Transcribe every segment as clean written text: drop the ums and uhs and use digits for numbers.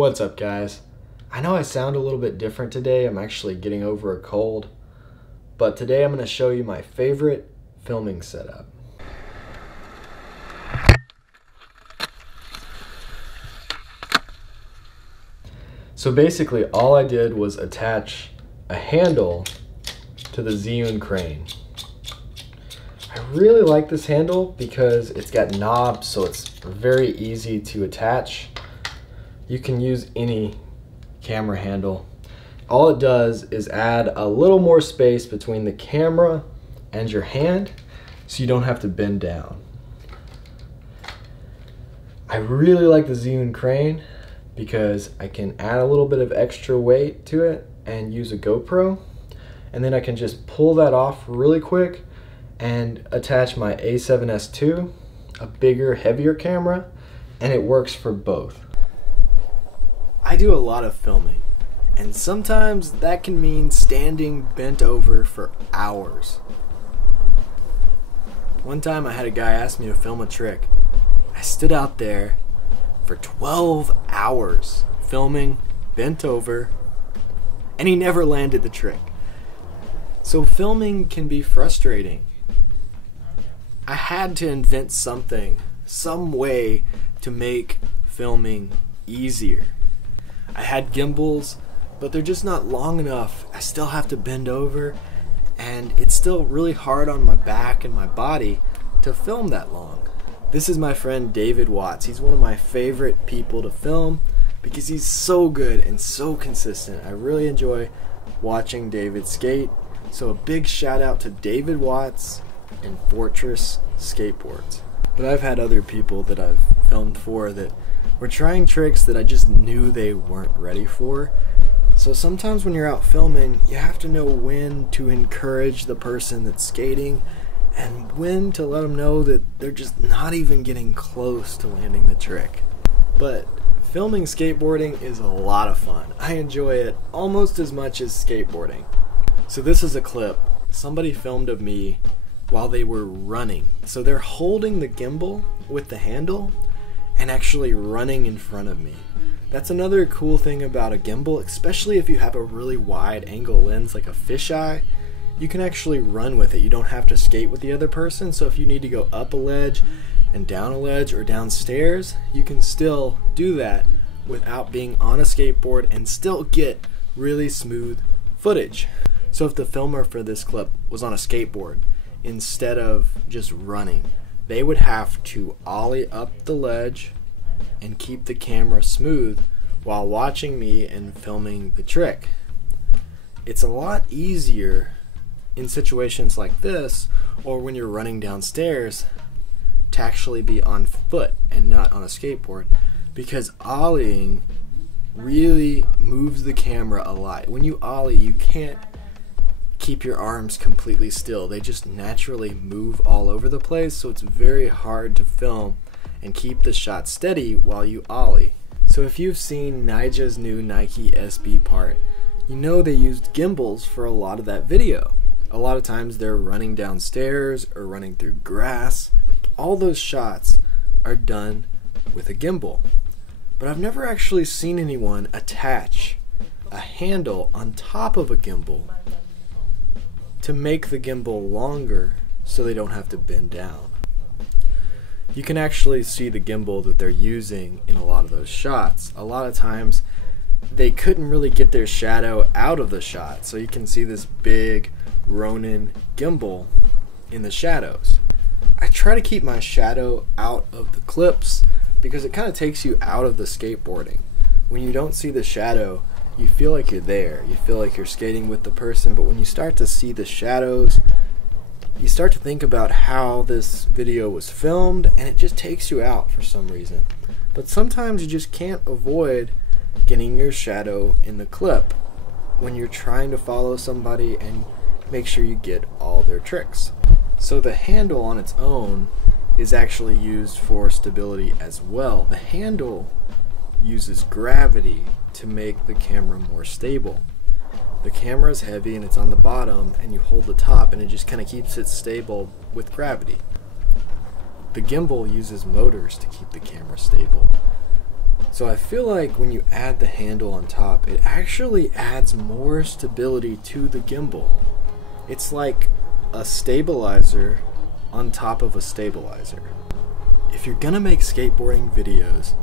What's up, guys? I know I sound a little bit different today. I'm actually getting over a cold, but today I'm going to show you my favorite filming setup. So basically all I did was attach a handle to the Zhiyun crane. I really like this handle because it's got knobs, so it's very easy to attach. You can use any camera handle. All it does is add a little more space between the camera and your hand so you don't have to bend down. I really like the Zhiyun crane because I can add a little bit of extra weight to it and use a GoPro, and then I can just pull that off really quick and attach my A7S II, a bigger, heavier camera, and it works for both. I do a lot of filming, and sometimes that can mean standing bent over for hours. One time I had a guy ask me to film a trick. I stood out there for 12 hours filming, bent over, and he never landed the trick. So filming can be frustrating. I had to invent something, some way to make filming easier. I had gimbals, but they're just not long enough. I still have to bend over, and it's still really hard on my back and my body to film that long. This is my friend David Watts. He's one of my favorite people to film because he's so good and so consistent. I really enjoy watching David skate. So a big shout out to David Watts and Fortress Skateboards. But I've had other people that I've filmed for that were trying tricks that I just knew they weren't ready for. So sometimes when you're out filming, you have to know when to encourage the person that's skating and when to let them know that they're just not even getting close to landing the trick. But filming skateboarding is a lot of fun. I enjoy it almost as much as skateboarding. So this is a clip somebody filmed of me while they were running. So they're holding the gimbal with the handle and actually running in front of me. That's another cool thing about a gimbal, especially if you have a really wide angle lens like a fisheye. You can actually run with it. You don't have to skate with the other person, so if you need to go up a ledge and down a ledge or downstairs, you can still do that without being on a skateboard and still get really smooth footage. So if the filmer for this clip was on a skateboard instead of just running, they would have to ollie up the ledge and keep the camera smooth while watching me and filming the trick. It's a lot easier in situations like this, or when you're running downstairs, to actually be on foot and not on a skateboard, because ollieing really moves the camera a lot. When you ollie, you can't keep your arms completely still. They just naturally move all over the place, so it's very hard to film and keep the shot steady while you ollie. So if you've seen Nija's new Nike SB part, you know they used gimbals for a lot of that video. A lot of times they're running downstairs or running through grass. All those shots are done with a gimbal. But I've never actually seen anyone attach a handle on top of a gimbal to make the gimbal longer so they don't have to bend down. You can actually see the gimbal that they're using in a lot of those shots. A lot of times they couldn't really get their shadow out of the shot, so you can see this big Ronin gimbal in the shadows. I try to keep my shadow out of the clips because it kind of takes you out of the skateboarding. When you don't see the shadow, you feel like you're there. You feel like you're skating with the person, but when you start to see the shadows, you start to think about how this video was filmed, and it just takes you out for some reason. But sometimes you just can't avoid getting your shadow in the clip when you're trying to follow somebody and make sure you get all their tricks. So the handle on its own is actually used for stability as well. The handle uses gravity to make the camera more stable. The camera is heavy and it's on the bottom, and you hold the top and it just kind of keeps it stable with gravity. The gimbal uses motors to keep the camera stable. So I feel like when you add the handle on top, it actually adds more stability to the gimbal. It's like a stabilizer on top of a stabilizer. If you're gonna make skateboarding videos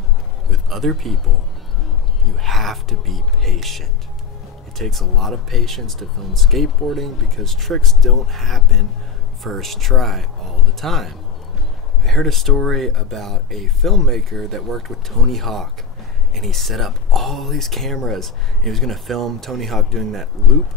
with other people, you have to be patient. It takes a lot of patience to film skateboarding because tricks don't happen first try all the time. I heard a story about a filmmaker that worked with Tony Hawk, and he set up all these cameras. He was going to film Tony Hawk doing that loop,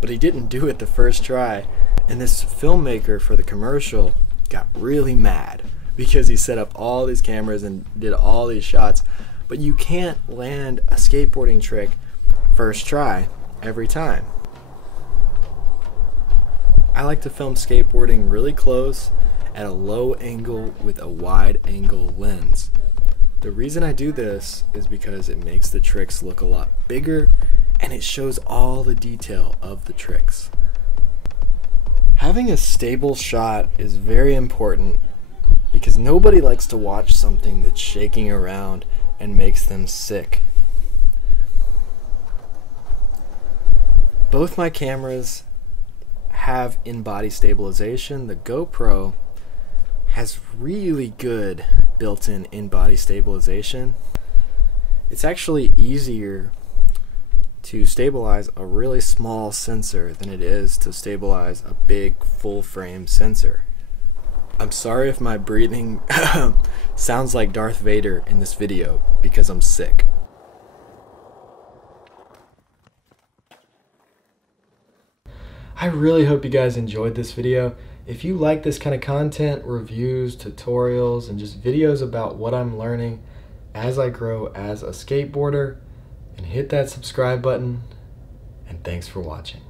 but he didn't do it the first try. And this filmmaker for the commercial got really mad because he set up all these cameras and did all these shots, but you can't land a skateboarding trick first try every time. I like to film skateboarding really close at a low angle with a wide angle lens. The reason I do this is because it makes the tricks look a lot bigger and it shows all the detail of the tricks. Having a stable shot is very important because nobody likes to watch something that's shaking around and makes them sick. Both my cameras have in-body stabilization. The GoPro has really good built-in in-body stabilization. It's actually easier to stabilize a really small sensor than it is to stabilize a big full-frame sensor. I'm sorry if my breathing sounds like Darth Vader in this video because I'm sick. I really hope you guys enjoyed this video. If you like this kind of content, reviews, tutorials, and just videos about what I'm learning as I grow as a skateboarder, and hit that subscribe button, and thanks for watching.